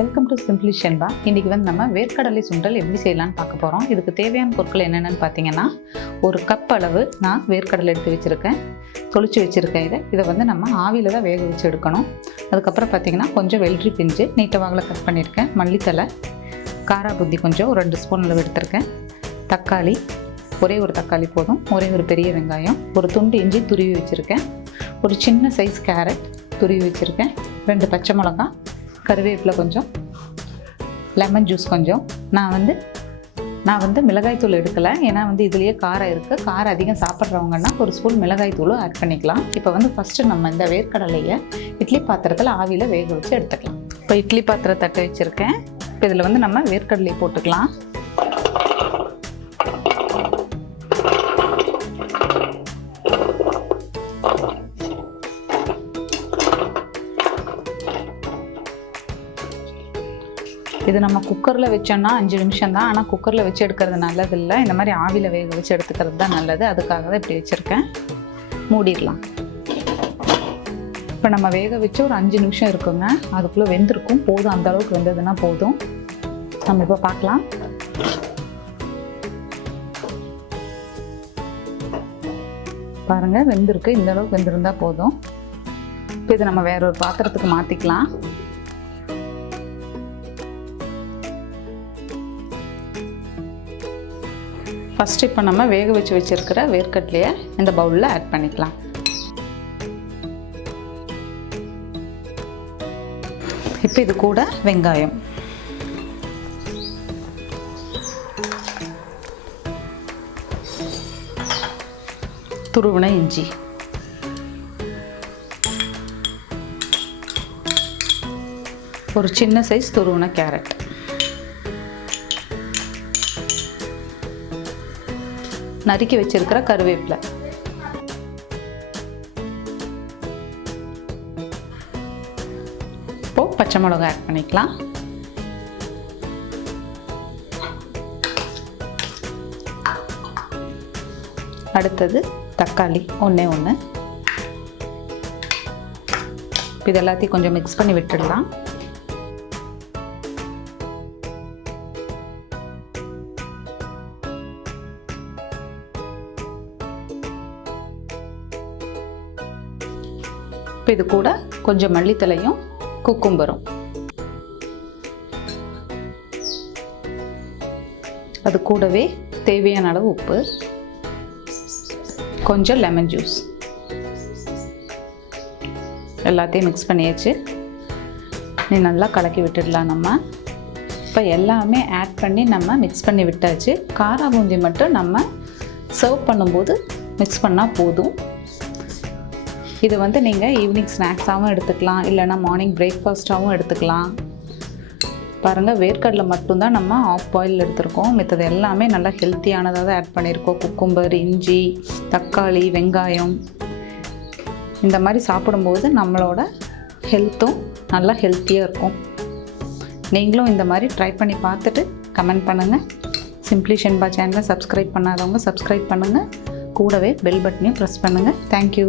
Welcome to simply Shenba. இன்றைக்கி வந்து நம்ம வேர்க்கடலை சுண்டல் எப்படி செய்யலான்னு பார்க்க போகிறோம். இதுக்கு தேவையான பொருட்கள் என்னென்னு பார்த்தீங்கன்னா, ஒரு கப் அளவு நான் வேர்க்கடலை எடுத்து வச்சுருக்கேன், தொளிச்சு வச்சுருக்கேன். இதை வந்து நம்ம ஆவியில் தான் வேக வச்சு எடுக்கணும். அதுக்கப்புறம் பார்த்திங்கன்னா கொஞ்சம் வெள்ளரி பிஞ்சு நீட்டவாகில் கட் பண்ணியிருக்கேன், மல்லித்தலை, காரா புத்தி கொஞ்சம் ஒரு 2 ஸ்பூன் அளவு எடுத்திருக்கேன், தக்காளி ஒரே ஒரு தக்காளி போதும், ஒரே ஒரு பெரிய வெங்காயம், ஒரு துண்டு இஞ்சி துருவி வச்சுருக்கேன், ஒரு சின்ன சைஸ் கேரட் துருவி வச்சுருக்கேன், 2 பச்சை மிளகாய், கருவேப்பிலை கொஞ்சம், லெமன் ஜூஸ் கொஞ்சம். நான் வந்து மிளகாய்த்தூள் எடுக்கலை, ஏன்னா வந்து இதுலேயே காரம் இருக்குது. காரம் அதிகம் சாப்பிட்றவங்கன்னா ஒரு ஸ்பூன் மிளகாய்த்தூளும் ஆட் பண்ணிக்கலாம். இப்போ வந்து ஃபஸ்ட்டு நம்ம இந்த வேர்க்கடலையை இட்லி பாத்திரத்தில் ஆவியில் வேக வச்சு எடுத்துக்கலாம். இப்போ இட்லி பாத்திரம் தட்டு வச்சுருக்கேன். இப்போ இதில் வந்து நம்ம வேர்க்கடலையை போட்டுக்கலாம். இது நம்ம குக்கரில் வச்சோன்னா 5 நிமிஷம் தான். ஆனால் குக்கரில் வச்சு எடுக்கிறது நல்லதில்லை, இந்த மாதிரி ஆவியில் வேக வச்சு எடுத்துக்கிறது தான் நல்லது. அதுக்காக தான் இப்படி வச்சுருக்கேன். மூடிடலாம். இப்போ நம்ம வேக வச்சு ஒரு 5 நிமிஷம் இருக்குங்க, அதுக்குள்ளே வெந்திருக்கும். போதும், அந்த அளவுக்கு வெந்ததுன்னா போதும். நம்ம இப்போ பார்க்கலாம். பாருங்கள், வெந்திருக்கு. இந்த அளவுக்கு வெந்திருந்தால் போதும். இப்போ இதை நம்ம வேற ஒரு பாத்திரத்துக்கு மாற்றிக்கலாம். ஃபஸ்ட்டு இப்போ நம்ம வேக வச்சு வச்சுருக்கிற வேர்க்கடலையை இந்த பவுலில் ஆட் பண்ணிக்கலாம். இப்போ இது கூட வெங்காயம், துருவின இஞ்சி, ஒரு சின்ன சைஸ் துருவின கேரட், நறுக்கி வச்சிருக்கிற கருவேப்பிலை, இப்போ பச்சை மிளகாய் ஆட் பண்ணிக்கலாம். அடுத்தது தக்காளி ஒன்றே ஒன்று. இது எல்லாத்தையும் கொஞ்சம் மிக்ஸ் பண்ணி விட்டுடலாம். இப்போ இது கூட கொஞ்சம் மல்லித்தலையும் குக்கும்பரும், அது கூடவே தேவையான அளவு உப்பு, கொஞ்சம் லெமன் ஜூஸ், எல்லாத்தையும் மிக்ஸ் பண்ணியாச்சு. நல்லா கலக்கி விட்டுடலாம். நம்ம இப்போ எல்லாமே ஆட் பண்ணி நம்ம மிக்ஸ் பண்ணி விட்டாச்சு. காரா பூந்தி மட்டும் நம்ம சர்வ் பண்ணும்போது மிக்ஸ் பண்ணால் போதும். இது வந்து நீங்கள் ஈவினிங் ஸ்நாக்ஸாகவும் எடுத்துக்கலாம், இல்லைனா மார்னிங் பிரேக்ஃபாஸ்ட்டாகவும் எடுத்துக்கலாம். பாருங்கள், வேர்க்கடலை மட்டும்தான் நம்ம ஆஃப் பாயில் எடுத்துருக்கோம். மற்றது எல்லாமே நல்லா ஹெல்த்தியானதாக தான் ஆட் பண்ணியிருக்கோம். குக்கும்பர், இஞ்சி, தக்காளி, வெங்காயம். இந்த மாதிரி சாப்பிடும்போது நம்மளோட ஹெல்த்தும் நல்லா ஹெல்த்தியாக இருக்கும். நீங்களும் இந்த மாதிரி ட்ரை பண்ணி பார்த்துட்டு கமெண்ட் பண்ணுங்கள். சிம்பிளி ஷென்பா சேனலை சப்ஸ்கிரைப் பண்ணாதவங்க சப்ஸ்கிரைப் பண்ணுங்கள். கூடவே பெல் பட்டனையும் ப்ரெஸ் பண்ணுங்கள். தேங்க்யூ.